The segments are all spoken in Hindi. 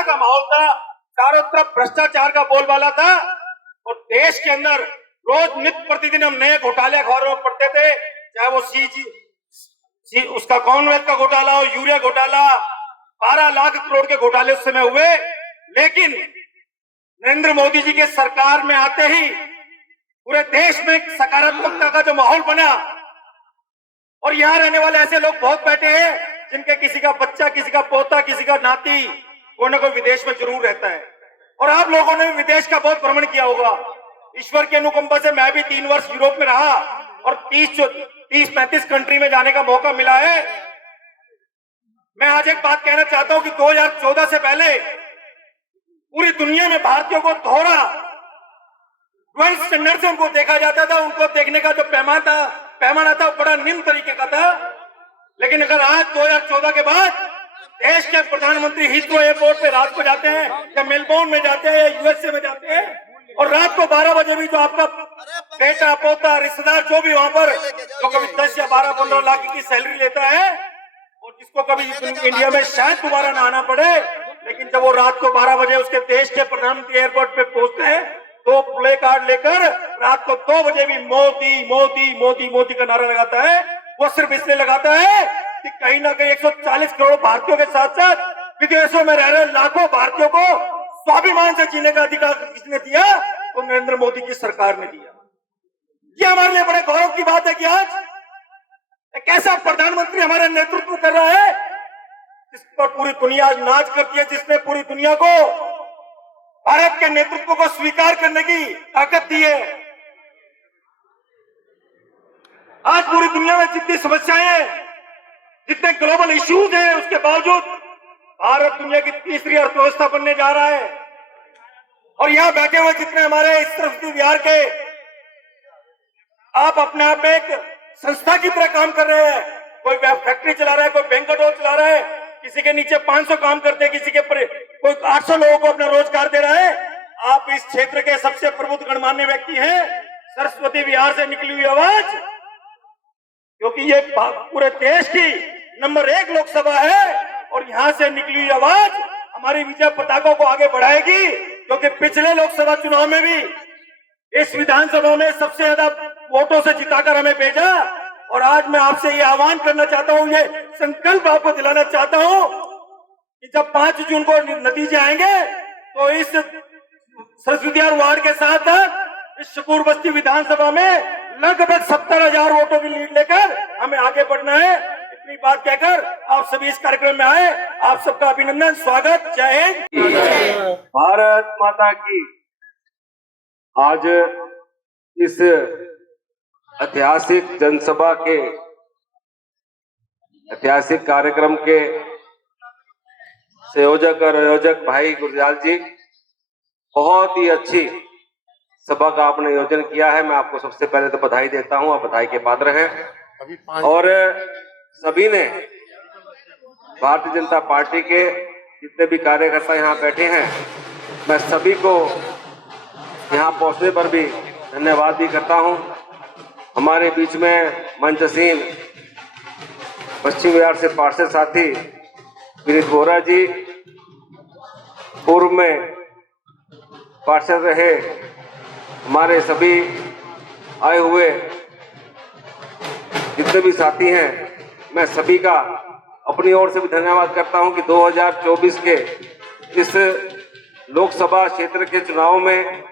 निराशा का माहौल था, चारों तरफ भ्रष्टाचार का बोलबाला था और देश के अंदर रोज नित्य प्रतिदिन हम नए घोटाले अखबारों में पढ़ते थे, चाहे वो उसका कॉमनवेल्थ का घोटाला हो, यूरिया घोटाला, 12 लाख करोड़ के घोटाले उस समय हुए। लेकिन नरेंद्र मोदी जी के सरकार में आते ही पूरे देश में सकारात्मकता का जो माहौल बना, और यहाँ रहने वाले ऐसे लोग बहुत बैठे हैं जिनके किसी का बच्चा, किसी का पोता, किसी का नाती कोई ना कोई विदेश में जरूर रहता है। और आप लोगों ने भी विदेश का बहुत भ्रमण किया होगा। ईश्वर की अनुकंपा से मैं भी 3 वर्ष यूरोप में रहा और 30-35 कंट्री में जाने का मौका मिला है। मैं आज एक बात कहना चाहता हूं कि 2014 से पहले पूरी दुनिया में भारतीयों को दोहरा ड्वेल स्टैंडर्ड से उनको देखा जाता था। उनको देखने का जो पैमाना था वो बड़ा निम्न तरीके का था। लेकिन अगर आज 2014 के बाद देश के प्रधानमंत्री हीथ्रो एयरपोर्ट पे रात को जाते हैं या मेलबोर्न में जाते हैं या यूएसए में जाते हैं और रात को 12 बजे भी जो आपका बेटा, पोता, रिश्तेदार जो भी वहां पर जो कभी 10 या 12-15 लाख की सैलरी लेता है और जिसको कभी इंडिया में शायद दोबारा ना आना पड़े, लेकिन जब वो रात को 12 बजे उसके देश के प्रधानमंत्री एयरपोर्ट पे पहुंचते हैं तो प्ले कार्ड लेकर रात को 2 बजे भी मोदी मोदी मोदी मोदी का नारा लगाता है। वो सिर्फ इसलिए लगाता है कि कहीं ना कहीं 140 करोड़ भारतीयों के साथ साथ विदेशों में रह रहे लाखों भारतीयों को स्वाभिमान से जीने का अधिकार किसने दिया? तो नरेंद्र मोदी की सरकार ने दिया। ये हमारे लिए बड़े गौरव की बात है कि आज एक ऐसा प्रधानमंत्री हमारा नेतृत्व कर रहा है जिस पर पूरी दुनिया आज नाच करती है, जिसने पूरी दुनिया को भारत के नेतृत्व को स्वीकार करने की ताकत दी है। आज पूरी दुनिया में जितनी समस्याएं हैं, जितने ग्लोबल इश्यूज हैं, उसके बावजूद भारत दुनिया की तीसरी अर्थव्यवस्था बनने जा रहा है। और यहां बैठे हुए जितने हमारे इस सरस्वती विहार के आप अपने आप में एक संस्था की तरह काम कर रहे हैं। कोई फैक्ट्री चला रहा है, कोई बैंक्वेट हॉल चला रहा है, किसी के नीचे 500 काम करते हैं, किसी के कोई 800 लोगों को अपना रोजगार दे रहा है। आप इस क्षेत्र के सबसे प्रबुद्ध गणमान्य व्यक्ति हैं, सरस्वती विहार से निकली हुई आवाज, क्योंकि ये पूरे देश की नंबर 1 लोकसभा है और यहां से निकली हुई आवाज हमारी विजय पताका को आगे बढ़ाएगी। क्योंकि पिछले लोकसभा चुनाव में भी इस विधानसभा में सबसे ज्यादा वोटों से जिताकर हमें भेजा। और आज मैं आपसे ये आह्वान करना चाहता हूं, ये संकल्प आपको दिलाना चाहता हूं कि जब 5 जून को नतीजे आएंगे तो इस सरस्वती वार्ड के साथ इस शकूर बस्ती विधानसभा में लगभग 70,000 वोटों की लीड लेकर हमें आगे बढ़ना है। इतनी बात कहकर आप सभी इस कार्यक्रम में आए, आप सबका अभिनंदन, स्वागत, जय हिंद, भारत माता की। आज इस ऐतिहासिक जनसभा के ऐतिहासिक कार्यक्रम के संयोजक और आयोजक भाई गुरजाल जी, बहुत ही अच्छी सभा का आपने आयोजन किया है। मैं आपको सबसे पहले तो बधाई देता हूं, आप बधाई के पात्र हैं। और सभी ने, भारतीय जनता पार्टी के जितने भी कार्यकर्ता यहाँ बैठे हैं, मैं सभी को यहाँ पहुंचने पर भी धन्यवाद भी करता हूं। हमारे बीच में मंचसीन पश्चिम बिहार से पार्षद साथी विनीत बोरा जी, पूर्व में पार्षद रहे हमारे सभी आए हुए जितने भी साथी हैं, मैं सभी का अपनी ओर से भी धन्यवाद करता हूं कि 2024 के इस लोकसभा क्षेत्र के चुनाव में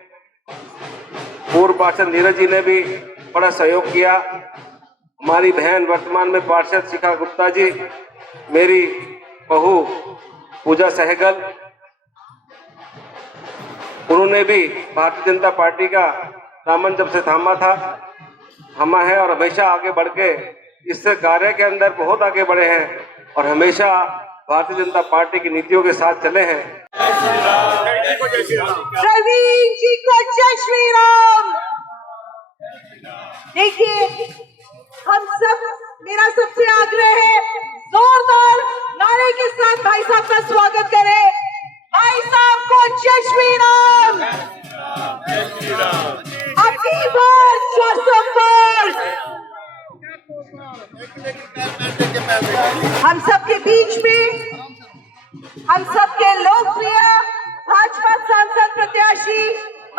पूर्व पार्षद नीरज जी ने भी बड़ा सहयोग किया। हमारी बहन वर्तमान में पार्षद शिखा गुप्ता जी, मेरी बहू पूजा सहगल, उन्होंने भी भारतीय जनता पार्टी का दामन जब से थामा था, थामा है और हमेशा आगे बढ़ के इस कार्य के अंदर बहुत आगे बढ़े हैं और हमेशा भारतीय जनता पार्टी की नीतियों के साथ चले हैं। प्रवीण जी को जय श्री राम। देखिए, हम सब, मेरा सबसे आग्रह है, जोरदार नारे के साथ भाई साहब का स्वागत करें। भाई साहब को जय श्री राम। अपनी बार 400 पार। हम सबके बीच में, हम सबके लोकप्रिय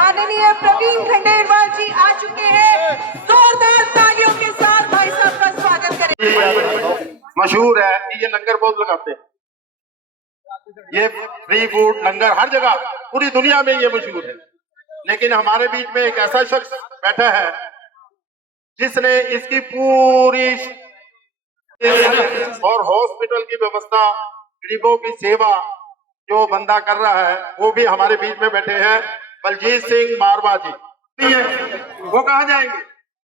माननीय प्रवीण खंडेलवाल जी आ चुके हैं। जोरदार तालियों के साथ भाई साहब का स्वागत करें। मशहूर है कि ये लंगर बहुत लगाते हैं, ये फ्री फूड लंगर हर जगह पूरी दुनिया में ये मशहूर है। लेकिन हमारे बीच में एक ऐसा शख्स बैठा है जिसने इसकी पूरी और हॉस्पिटल की व्यवस्था, गरीबों की सेवा जो बंदा कर रहा है, वो भी हमारे बीच में बैठे हैं, बलजीत सिंह मारवा जी। वो कहाँ जाएंगे?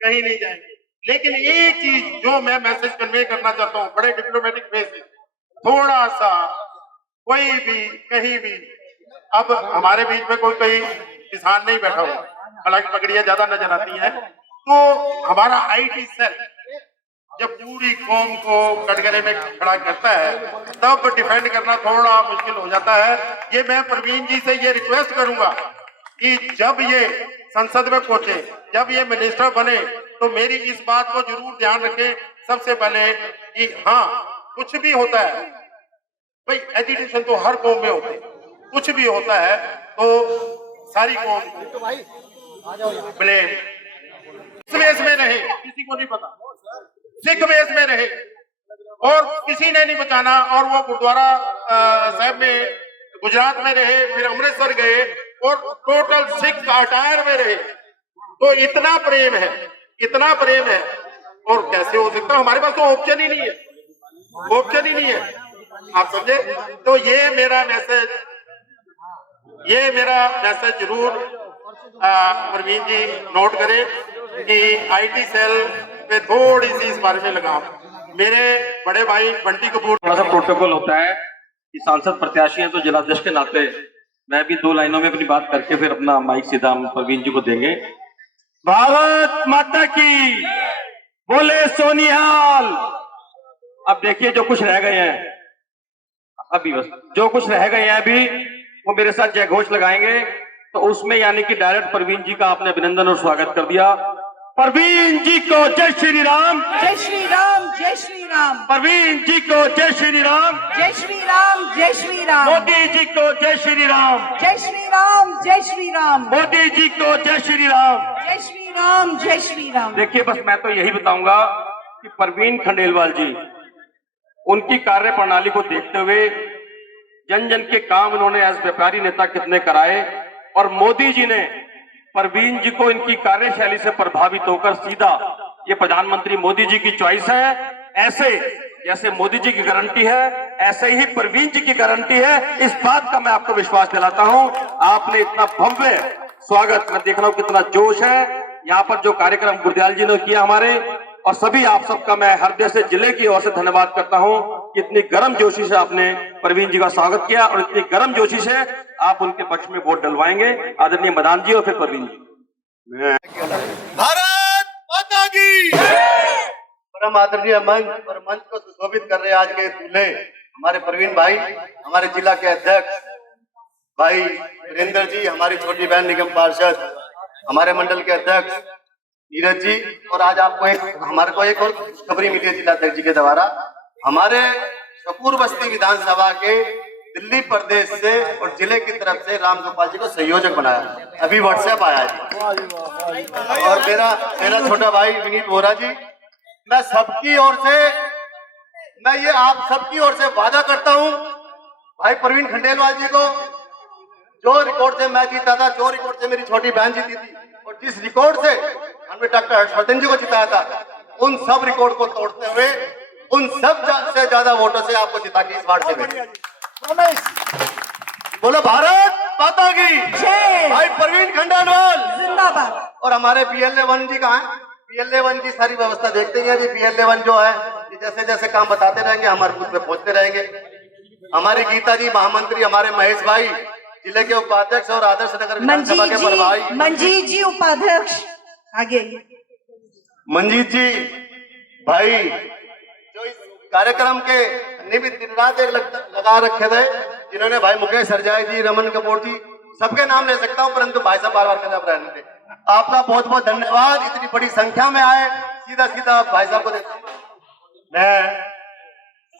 कहीं नहीं जाएंगे। लेकिन एक चीज जो मैं मैसेज कन्वे करना चाहता हूँ बड़े डिप्लोमेटिक वे से, थोड़ा सा कोई भी कहीं भी, अब हमारे बीच में कोई किसान नहीं बैठा हुआ, हालांकि पगड़ियां ज्यादा नजर आती हैं, तो हमारा आईटी सेल जब पूरी कौम को कटघरे में खड़ा करता है तब डिफेंड करना थोड़ा मुश्किल हो जाता है। ये मैं प्रवीण जी से ये रिक्वेस्ट करूंगा कि जब ये संसद में पहुंचे, जब ये मिनिस्टर बने, तो मेरी इस बात को जरूर ध्यान रखें सबसे पहले कि हाँ, कुछ भी होता है भाई, एजुटेशन तो हर कौम में होते, कुछ भी होता है तो सारी कौम ब्लेम इस वेश में रहे, किसी को नहीं पता, सिख वेश में रहे और किसी ने नहीं बचाना, और वो गुरुद्वारा साहब में गुजरात में रहे, फिर अमृतसर गए और टोटल सिख अटायर में रहे। तो इतना प्रेम है, इतना प्रेम है, और कैसे हो सकता? हमारे पास तो ऑप्शन ही नहीं है, ऑप्शन ही नहीं है, आप समझे? तो ये मेरा मैसेज जरूर प्रवीण जी नोट करें कि आईटी सेल पे थोड़ी सी इस बारे में लगाओ। मेरे बड़े भाई बंटी कपूर, थोड़ा सा प्रोटोकॉल होता है कि सांसद प्रत्याशी हैं, तो जिलाध्यक्ष के नाते मैं भी 2 लाइनों में अपनी बात करके फिर अपना माइक सीधा हम प्रवीण जी को देंगे। भारत माता की बोले सोनिहाल। अब देखिए जो कुछ रह गए हैं अभी, बस जो कुछ रह गए हैं अभी, वो मेरे साथ जय घोष लगाएंगे। तो उसमें यानी कि डायरेक्ट प्रवीण जी का आपने अभिनंदन और स्वागत कर दिया। प्रवीण जी को जय श्री राम, जय श्री राम, जय श्री राम। प्रवीण जी को जय श्री राम, जय श्री राम, जय श्री राम। मोदी जी को जय श्री राम, जय श्री राम, जय श्री राम। मोदी जी को जय श्री राम, जय श्री राम, जय श्री राम। देखिए बस मैं तो यही बताऊंगा कि प्रवीण खंडेलवाल जी, उनकी कार्य प्रणाली को देखते हुए जन जन के काम उन्होंने एज व्यापारी नेता कितने कराए, और मोदी जी ने प्रवीण जी को इनकी कार्यशैली से प्रभावित होकर सीधा, ये प्रधानमंत्री मोदी जी की चॉइस है। ऐसे जैसे मोदी जी की गारंटी है, ऐसे ही प्रवीण जी की गारंटी है। इस बात का मैं आपको विश्वास दिलाता हूं। आपने इतना भव्य स्वागत, मैं देख रहा हूं कितना जोश है यहाँ पर, जो कार्यक्रम गुरदयाल जी ने किया हमारे, और सभी आप सबका मैं हृदय से जिले की ओर से धन्यवाद करता हूं कि इतनी गर्म जोशी से आपने प्रवीण जी का स्वागत किया, और इतनी गर्म जोशी से आप उनके पक्ष में वोट डलवाएंगे। आदरणीय मदान जी और फिर प्रवीण जी। भारत माता की परम आदरणीय मंच और मंच को सुशोभित कर रहे आज के दूल्हे हमारे प्रवीण भाई, हमारे जिला के अध्यक्ष भाई वीरेंद्र जी, हमारी छोटी बहन निगम पार्षद, हमारे मंडल के अध्यक्ष नीरज जी, और आज आपको हमारे को एक और खुशखबरी मिली है जिलाध्यक्ष जी के द्वारा। हमारे शकूर बस्ती विधानसभा के दिल्ली प्रदेश से और जिले की तरफ से राम गोपाल जी को संयोजक बनाया, अभी व्हाट्सएप आया है। और मेरा छोटा भाई विनीत वोरा जी, मैं सबकी ओर से, मैं ये आप सबकी ओर से वादा करता हूं, भाई प्रवीण खंडेलवाल जी को जो रिकॉर्ड से मैं जीता था, जो रिकॉर्ड से मेरी छोटी बहन जीती थी, और जिस रिकॉर्ड से हमने डॉक्टर हर्षवर्धन जी को जिताया था, उन सब रिकॉर्ड को तोड़ते हुए उन सब से ज्यादा वोटों से आपको जिता के इस वार्ड से भेजा। बोलो भारत माता की जय। भाई प्रवीण खंडेलवाल जिंदाबाद। और हमारे PLA1 जी कहाँ है? PLA1 की सारी व्यवस्था देखते हैं जी। PLA1 जो है, जैसे जैसे काम बताते रहेंगे, हमारे बूथ पे पहुंचते रहेंगे। हमारी गीता जी महामंत्री, हमारे महेश भाई जिले के उपाध्यक्ष और आदर्श नगर विधानसभा के प्रभारी, मंजीत जी उपाध्यक्ष, आगे मंजीत जी भाई, जो इस कार्यक्रम के निमित्त दिन रात एक लगा रखे थे, जिन्होंने भाई मुकेश सरजाई जी, रमन कपूर जी, सबके नाम ले सकता हूं, परंतु भाई साहब बार बार खराब रहने थे। आपका बहुत बहुत धन्यवाद, इतनी बड़ी संख्या में आए। सीधा सीधा भाई साहब को देता हूं। मैं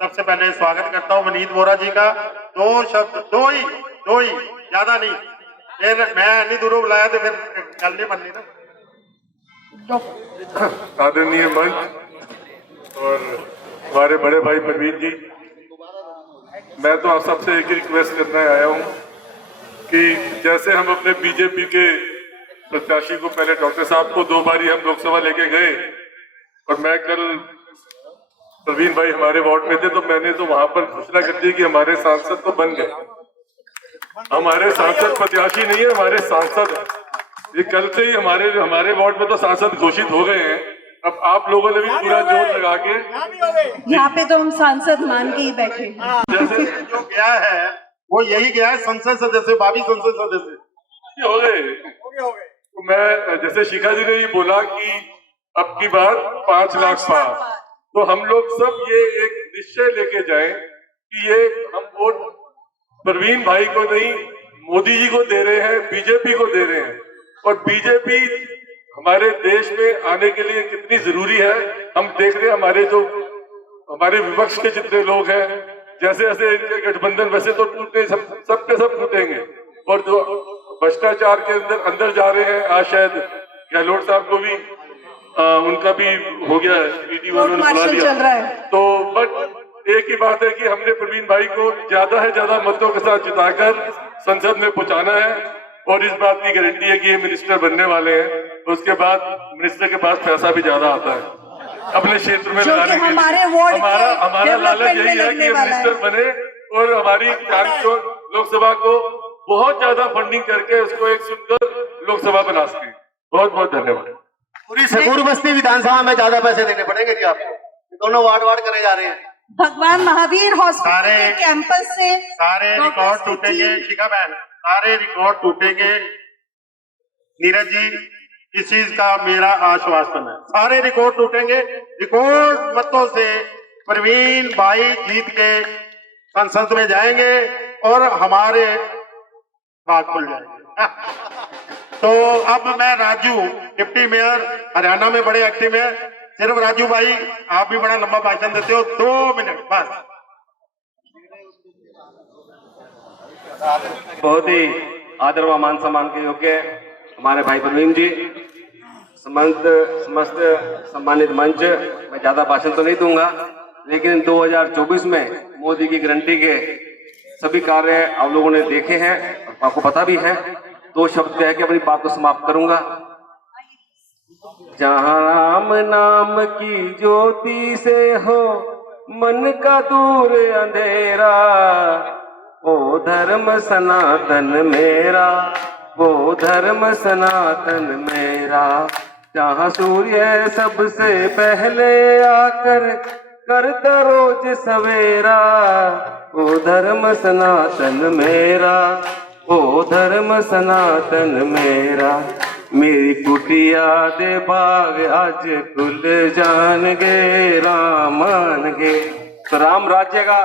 सबसे पहले स्वागत करता हूं विनीत वोरा जी का। 2 शब्द, दो ही, ज्यादा नहीं, फिर मैं नहीं दूरों बुलाया तो फिर गल नहीं बननी ना। आदरणीय मंच और हमारे बड़े भाई प्रवीण जी, मैं तो आप सबसे एक ही रिक्वेस्ट करने आया हूं कि जैसे हम अपने बीजेपी के प्रत्याशी को पहले डॉक्टर साहब को 2 बारी हम लोकसभा लेके गए और मैं कल प्रवीण भाई हमारे वार्ड में थे तो मैंने तो वहां पर घोषणा कर दी कि हमारे सांसद तो बन गए। हमारे सांसद प्रत्याशी नहीं है, हमारे सांसद हैं। ये कल से ही हमारे वार्ड में तो सांसद घोषित हो गए हैं। अब आप लोगों ने भी पूरा जोर लगा के, यहाँ पे तो हम सांसद मान के ही बैठे। जैसे जो गया है वो यही गया है, संसद सदस्य, 22 संसद सदस्य हो गए। तो मैं जैसे शिखा जी ने ये बोला कि अब की बार 5 लाख पास, तो हम लोग सब ये एक निश्चय लेके जाएं कि ये हम वोट प्रवीण भाई को नहीं मोदी जी को दे रहे हैं, बीजेपी को दे रहे हैं। और बीजेपी हमारे देश में आने के लिए कितनी जरूरी है हम देख रहे हैं। हमारे विपक्ष के जितने लोग हैं, जैसे जैसे इनके गठबंधन वैसे तो टूटने सबके सब टूटेंगे। और जो भ्रष्टाचार के अंदर जा रहे हैं, आज शायद गहलोत साहब को भी उनका भी हो गया है, ईडी वालों ने बुला लिया। तो बट एक ही बात है कि हमने प्रवीण भाई को ज्यादा से ज्यादा मतों के साथ जिताकर संसद में पहुंचाना है। और इस बात की गारंटी है कि ये मिनिस्टर बनने वाले हैं। उसके बाद मिनिस्टर के पास पैसा भी ज्यादा आता है अपने क्षेत्र में लगाने के लिए। हमारा लालच यही है कि ये मिनिस्टर बने और हमारी लोकसभा को बहुत ज्यादा फंडिंग करके उसको एक सुंदर लोकसभा बना सके। बहुत बहुत धन्यवाद। पूरी सकूर बस्ती विधानसभा में ज्यादा पैसे देने पड़ेंगे जी आपको, दोनों वार्ड करे जा रहे हैं। भगवान महावीर हॉस्पिटल के कैंपस से सारे रिकॉर्ड टूटेंगे। शिखा बहन, सारे रिकॉर्ड टूटेंगे। नीरज जी, इस चीज का मेरा आश्वासन है, सारे रिकॉर्ड टूटेंगे। रिकॉर्ड मतों से प्रवीण भाई जीत के संसद में जाएंगे और हमारे भाग खुल जाएंगे। तो अब मैं राजू, डिप्टी मेयर, हरियाणा में बड़े एक्टिव है। सिर्फ राजू भाई, आप भी बड़ा लंबा भाषण देते हो, 2 मिनट बस। बहुत ही आदर व मान सम्मान के योग्य हमारे भाई प्रवीण जी, समस्त सम्मानित मंच, मैं ज्यादा भाषण तो नहीं दूंगा, लेकिन 2024 में मोदी की गारंटी के सभी कार्य आप लोगों ने देखे हैं, आपको पता भी है। 2 शब्द कह के अपनी बात को समाप्त करूंगा। जहाँ राम नाम की ज्योति से हो मन का दूर अंधेरा, ओ धर्म सनातन मेरा, वो धर्म सनातन मेरा। जहाँ सूर्य सबसे पहले आकर करता रोज सवेरा, ओ धर्म सनातन मेरा, ओ धर्म सनातन मेरा। मेरी कुटिया दे बाग आज खुल जाएंगे, राम आएंगे। तो राम राज्य का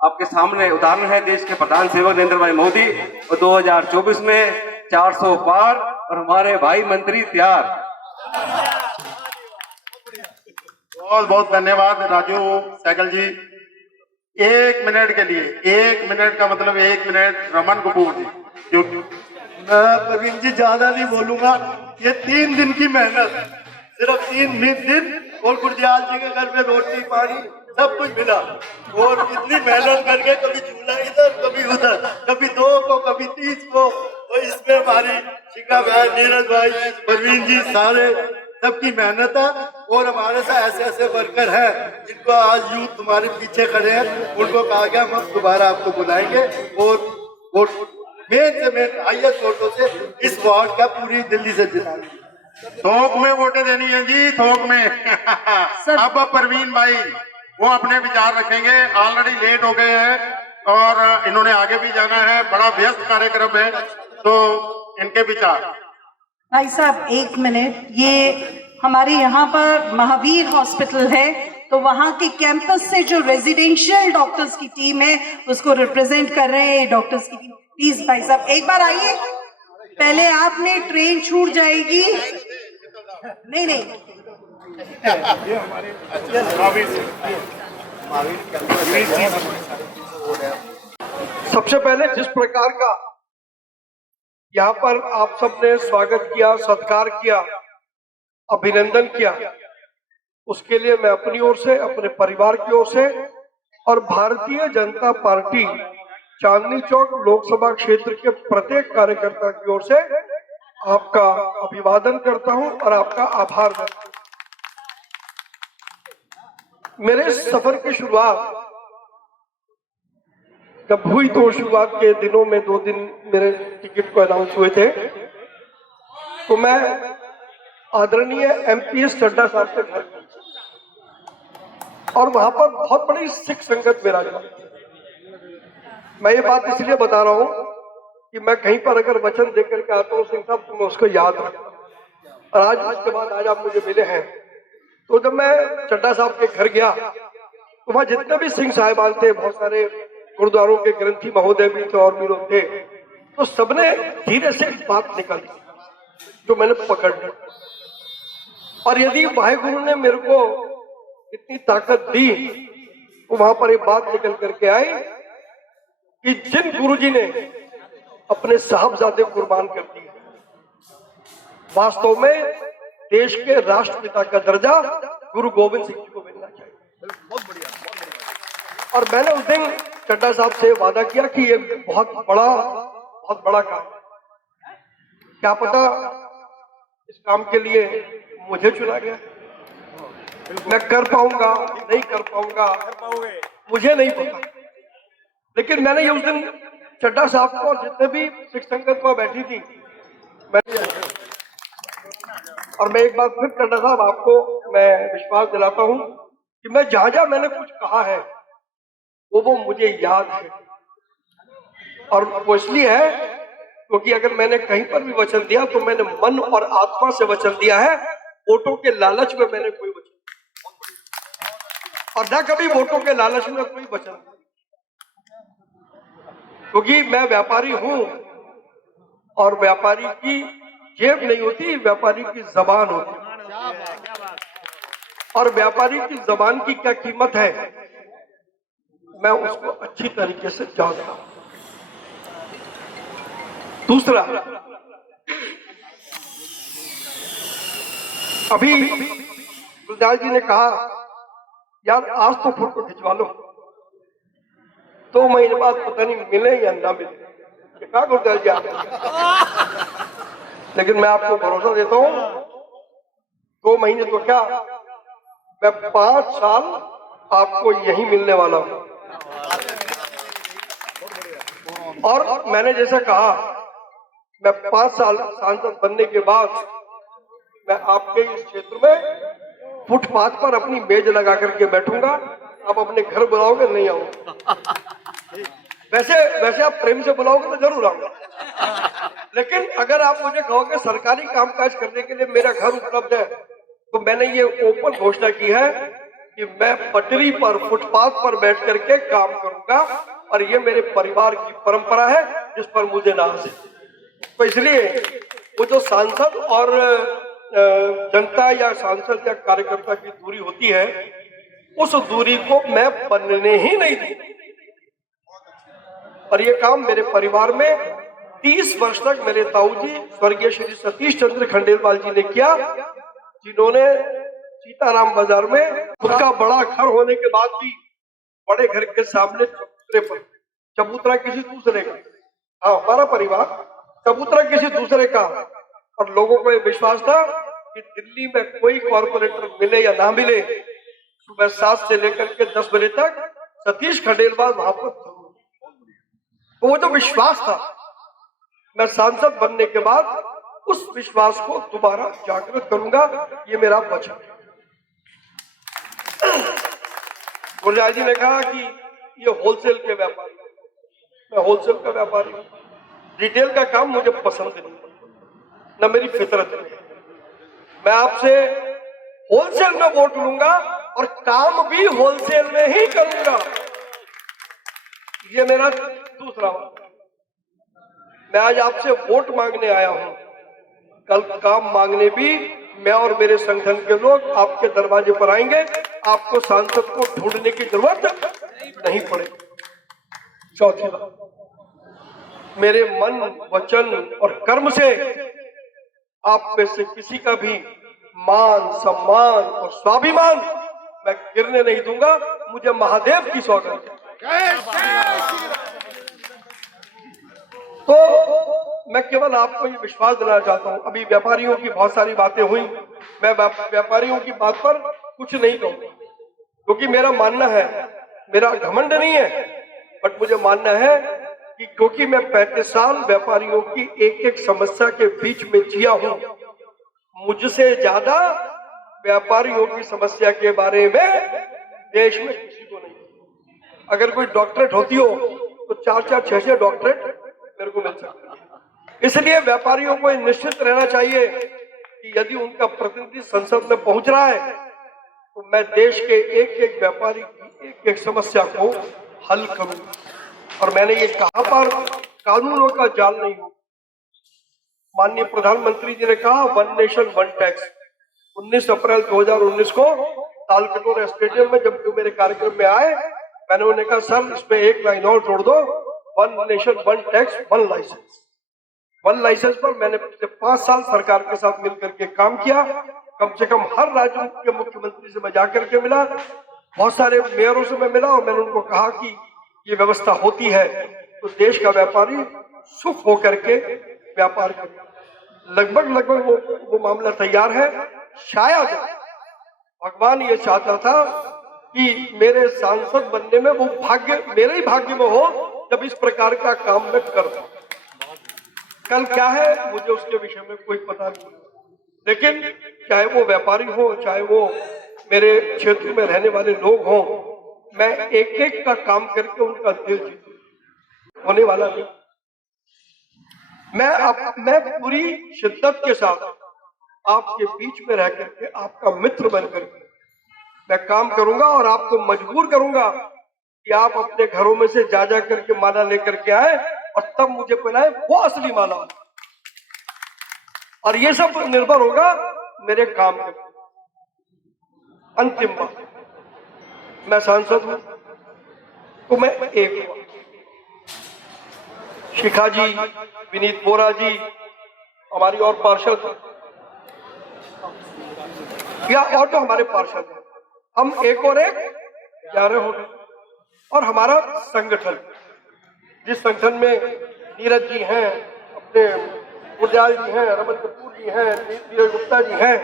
आपके सामने उदाहरण है देश के प्रधान सेवक नरेंद्र भाई मोदी। और 2024 में 400 पार और हमारे भाई मंत्री तैयार। बहुत बहुत धन्यवाद राजू सहगल जी। 1 मिनट के लिए, 1 मिनट का मतलब 1 मिनट रमन कपूर जी। क्योंकि मैं प्रवीण जी ज्यादा नहीं बोलूंगा। ये 3 दिन की मेहनत, सिर्फ 3 दिन, और गुरदयाल जी के घर में रोटी पानी सब कुछ मिला। और इतनी मेहनत करके कभी झूला इधर कभी उधर, कभी 2 को कभी 30 को, और इसमें हमारी शिखा भाई, नीरज भाई, प्रवीण जी, सारे सबकी मेहनत है। और हमारे साथ ऐसे ऐसे वर्कर हैं जिनको आज यूथ तुम्हारे पीछे खड़े हैं, उनको कहा गया हम दोबारा आपको बुलाएंगे और मेन से मेन हाईएस्ट वोटों से इस वार्ड का पूरी दिल्ली से जिताएंगे। थोक में वोटें देनी है जी, थोक में। अब प्रवीण भाई वो अपने विचार रखेंगे। ऑलरेडी लेट हो गए हैं और इन्होंने आगे भी जाना है, बड़ा व्यस्त कार्यक्रम है, तो इनके विचार। भाई साहब 1 मिनट, ये हमारे यहाँ पर महावीर हॉस्पिटल है, तो वहाँ के कैंपस से जो रेजिडेंशियल डॉक्टर्स की टीम है उसको रिप्रेजेंट कर रहे हैं डॉक्टर्स की टीम। प्लीज भाई साहब एक बार आइए, पहले आपने ट्रेन छूट जाएगी। नहीं सबसे पहले जिस प्रकार का यहाँ पर आप सबने स्वागत किया, सत्कार किया, अभिनंदन किया, उसके लिए मैं अपनी ओर से, अपने परिवार की ओर से और भारतीय जनता पार्टी चांदनी चौक लोकसभा क्षेत्र के प्रत्येक कार्यकर्ता की ओर से आपका अभिवादन करता हूं और आपका आभार व्यक्त करता हूं। मेरे सफर की शुरुआत जब हुई तो शुरुआत के दिनों में 2 दिन मेरे टिकट को अनाउंस हुए थे, तो मैं आदरणीय एमपीएस चड्ढा साहब के घर गया और वहां पर बहुत बड़ी सिख संगत विराजमान थी। मैं ये बात इसलिए बता रहा हूं कि मैं कहीं पर अगर वचन देकर के आता हूं सिंह साहब तो मैं उसको याद रखता। और आज उसके बाद आज आप मुझे मिले हैं, तो जब मैं चड्ढा साहब के घर गया तो वहां जितने भी सिंह साहिबान थे, बहुत सारे गुरुद्वारों के ग्रंथी महोदय भी थे और भी लोग थे, तो सबने धीरे से एक बात निकाली जो मैंने पकड़ ली। और यदि वाहेगुरु ने मेरे को इतनी ताकत दी तो वहां पर एक बात निकल करके आई कि जिन गुरुजी ने अपने साहबजादे कुर्बान कर दिए, वास्तव में देश के राष्ट्रपिता का दर्जा गुरु गोविंद सिंह जी को मिलना चाहिए। बहुत बढ़िया। और मैंने उस दिन चड्ढा साहब से वादा किया कि ये बहुत बड़ा काम, क्या पता इस काम के लिए मुझे चुना गया, मैं कर पाऊंगा नहीं कर पाऊंगा मुझे नहीं पता, लेकिन मैंने ये उस दिन चड्ढा साहब को और जितने भी सिख संगत वहां बैठी थी और मैं एक बार फिर चड्ढा साहब आपको मैं विश्वास दिलाता हूं कि मैं जहां जहां मैंने कुछ कहा है वो मुझे याद है। और वो इसलिए है क्योंकि अगर मैंने कहीं पर भी वचन दिया तो मैंने मन और आत्मा से वचन दिया है, वोटों के लालच में मैंने कोई वचन और न कभी वोटों के लालच में कोई वचन, क्योंकि मैं व्यापारी हूं और व्यापारी की जेब नहीं होती, व्यापारी की जबान होती है। और व्यापारी की जबान की क्या कीमत है मैं उसको अच्छी तरीके से जानता हूं। दूसरा, अभी गुलजार जी ने कहा यार आज तो फोटो खिंचवा लो, 2 महीने बाद पता नहीं मिले या ना मिले, कहा गुलजार जी आप, लेकिन मैं आपको भरोसा देता हूं 2 महीने तो क्या, मैं 5 साल आपको यही मिलने वाला हूं। और मैंने जैसा कहा मैं 5 साल सांसद बनने के बाद मैं आपके इस क्षेत्र में फुटपाथ पर अपनी मेज लगा करके बैठूंगा, आप अपने घर बुलाओगे नहीं आऊंगा, वैसे आप प्रेम से बुलाओगे तो जरूर आऊंगा, लेकिन अगर आप मुझे कहोगे सरकारी कामकाज करने के लिए मेरा घर उपलब्ध है तो मैंने ये ओपन घोषणा की है कि मैं पटरी पर फुटपाथ पर बैठ करके काम करूंगा और ये मेरे परिवार की परंपरा है जिस पर मुझे नाज है। तो इसलिए वो जो सांसद और जनता या सांसद या कार्यकर्ता की दूरी होती है उस दूरी को मैं बनने ही नहीं दूंगा। और ये काम मेरे परिवार में 30 वर्ष तक मेरे ताऊ जी स्वर्गीय श्री सतीश चंद्र खंडेलवाल जी ने किया, जिन्होंने सीताराम बाजार में खुद का बड़ा घर होने के बाद भी बड़े घर के सामने चबूतरे पर, चबूतरा किसी दूसरे का, हाँ हमारा परिवार चबूतरा किसी दूसरे का, और लोगों को ये विश्वास था कि दिल्ली में कोई कॉर्पोरेटर मिले या ना मिले सुबह 7 से लेकर के 10 बजे तक सतीश खंडेलवाल वहां पर, तो वो जो विश्वास था मैं सांसद बनने के बाद उस विश्वास को दोबारा जागृत करूंगा, ये मेरा वचन है। गुलजार जी ने कहा कि ये होलसेल के व्यापारी, मैं होलसेल का व्यापारी हूं, रिटेल का काम मुझे पसंद नहीं, न मेरी फितरत है। मैं आपसे होलसेल में वोट लूंगा और काम भी होलसेल में ही करूंगा, ये मेरा दूसरा वादा। मैं आज आपसे वोट मांगने आया हूं, कल काम मांगने भी मैं और मेरे संगठन के लोग आपके दरवाजे पर आएंगे, आपको सांसद को ढूंढने की जरूरत नहीं पड़ेगी। चौथी बात, मेरे मन, वचन और कर्म से आप में से किसी का भी मान, सम्मान और स्वाभिमान मैं गिरने नहीं दूंगा। मुझे महादेव की सौगंध है। तो मैं केवल आपको ये विश्वास दिलाना चाहता हूं। अभी व्यापारियों की बहुत सारी बातें हुई, मैं व्यापारियों की बात पर कुछ नहीं कहूंगा, क्योंकि मेरा मानना है, मेरा घमंड नहीं है, बट मुझे मानना है कि क्योंकि मैं 35 साल व्यापारियों की एक एक समस्या के बीच में जिया हूं, मुझसे ज्यादा व्यापारियों की समस्या के बारे में देश में किसी को नहीं। अगर कोई डॉक्टरेट होती हो तो 4-4, 6-6 डॉक्टरेट मेरे को मिल सकती है। इसलिए व्यापारियों को निश्चित रहना चाहिए कि यदि उनका प्रतिनिधि संसद में पहुंच रहा है तो मैं देश के एक एक व्यापारी की एक एक समस्या को हल करूंगा। और मैंने ये कहा पर कानूनों का जाल नहीं हो। माननीय प्रधानमंत्री जी ने कहा 1 नेशन 1 टैक्स। 19 अप्रैल 2019 को तालकटोरा स्टेडियम में जब मेरे कार्यक्रम में आए, मैंने उन्हें कहा सर इसमें एक लाइन और जोड़ दो, 1 नेशन 1 टैक्स 1 लाइसेंस। 1 लाइसेंस पर मैंने पिछले 5 साल सरकार के साथ मिलकर के काम किया। कम से कम हर राज्य के मुख्यमंत्री से मैं जाकर के मिला, बहुत सारे मेयरों से मैं मिला और मैंने उनको कहा कि ये व्यवस्था होती है तो देश का व्यापारी सुख होकर के व्यापार करे। लगभग वो मामला तैयार है। शायद भगवान ये चाहता था कि मेरे सांसद बनने में वो भाग्य मेरे ही भाग्य में हो जब इस प्रकार का काम मैं कर पाऊं। कल क्या है मुझे उसके विषय में कोई पता नहीं, लेकिन चाहे वो व्यापारी हो, चाहे वो मेरे क्षेत्र में रहने वाले लोग हों, मैं एक एक का काम करके उनका दिल जीतूं। होने वाला नहीं। मैं पूरी शिद्दत के साथ आपके बीच में रह करके आपका मित्र बन करके मैं काम करूंगा और आपको मजबूर करूंगा कि आप अपने घरों में से जा करके माला लेकर के आए और तब मुझे पहनाए वो असली माला। और ये सब निर्भर होगा मेरे काम पे। अंतिम बात, मैं सांसद हूं तो मैं एक हुआ। शिखा जी, विनीत बोरा जी, हमारी और पार्षद या और जो हमारे पार्षद हैं, हम एक और एक 11 हो गए। और हमारा संगठन, जिस संगठन में नीरज जी हैं, अपने गुरजाल जी हैं, रमन कपूर जी हैं, नीरज गुप्ता जी हैं,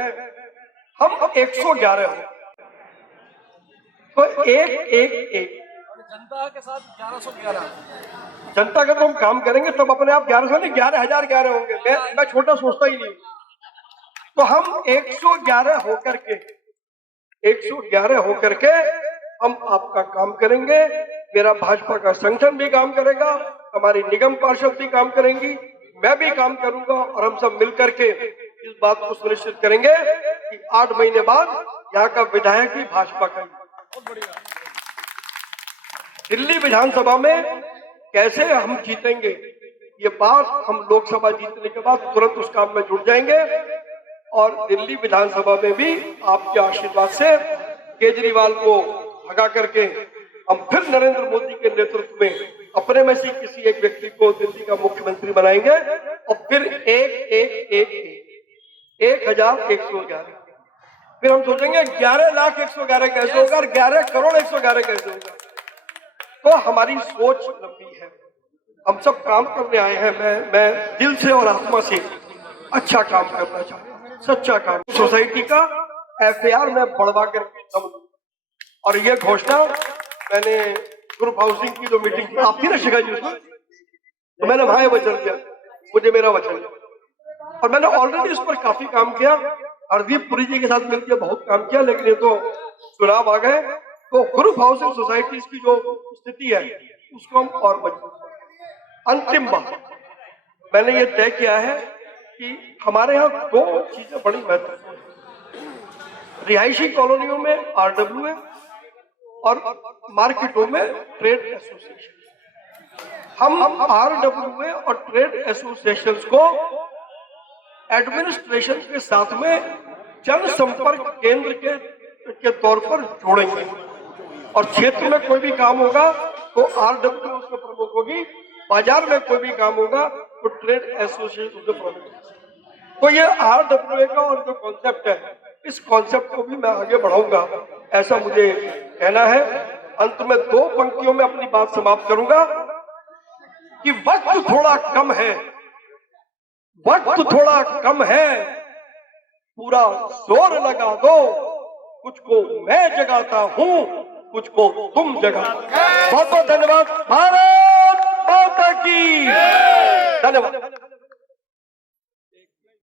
हम 111 हो। तो एक जनता के साथ 1111। जनता का तो हम काम करेंगे तब अपने आप 1100 नहीं 11,011 होंगे। मैं छोटा सोचता ही नहीं। तो हम 111 होकर के हम आपका काम करेंगे। मेरा भाजपा का संगठन भी काम करेगा, हमारी निगम पार्षद भी काम करेंगी, मैं भी काम करूंगा और हम सब मिलकर के इस बात को सुनिश्चित करेंगे कि 8 महीने बाद यहाँ का विधायक ही भाजपा का। दिल्ली विधानसभा में कैसे हम जीतेंगे ये बात हम लोकसभा जीतने के बाद तुरंत उस काम में जुड़ जाएंगे। और दिल्ली विधानसभा में भी आपके आशीर्वाद से केजरीवाल को भगा करके हम फिर नरेंद्र मोदी के नेतृत्व में अपने में से किसी एक व्यक्ति को दिल्ली का मुख्यमंत्री बनाएंगे और फिर 1111 फिर हम सोचेंगे 11,00,111 कैसे होगा और 11,01,111 कैसे होगा। तो हमारी सोच लंबी है, हम सब काम करने आए हैं। मैं दिल से और आत्मा से अच्छा काम करना चाहता हूँ, सच्चा काम। सोसाइटी का FAR में बढ़वा करके दम। और ये घोषणा मैंने ग्रुप हाउसिंग की जो मीटिंग आप थी ना शिखा जी उसमें, तो मैंने वहां वचन दिया, मुझे मेरा वचन। और मैंने ऑलरेडी इस पर काफी काम किया, हरदीप पुरी जी के साथ मिलकर बहुत काम किया, लेकिन ये तो चुनाव आ गए। तो ग्रुप हाउसिंग सोसाइटीज की जो स्थिति है उसको हम और मजबूत। अंतिम बात मैंने ये तय किया है कि हमारे यहाँ 2 चीजें बड़ी महत्वपूर्ण है। रिहायशी कॉलोनियों में RWA और मार्केटों में ट्रेड एसोसिएशन। हम RWA और ट्रेड एसोसिएशन को एडमिनिस्ट्रेशन के साथ में जनसंपर्क केंद्र के तौर पर जोड़ेंगे। और क्षेत्र में कोई भी काम होगा तो RWA उसमें प्रमुख होगी, बाजार में कोई भी काम होगा तो ट्रेड एसोसिएशन से प्रॉब्लम। तो ये RWA का और जो कॉन्सेप्ट है, इस कॉन्सेप्ट को भी मैं आगे बढ़ाऊंगा, ऐसा मुझे कहना है। अंत में 2 पंक्तियों में अपनी बात समाप्त करूंगा कि वक्त थोड़ा कम है, वक्त थोड़ा कम है, पूरा जोर लगा दो, कुछ को मैं जगाता हूं, कुछ को तुम जगा। बहुत बहुत धन्यवाद। भारत माता की धन्यवाद।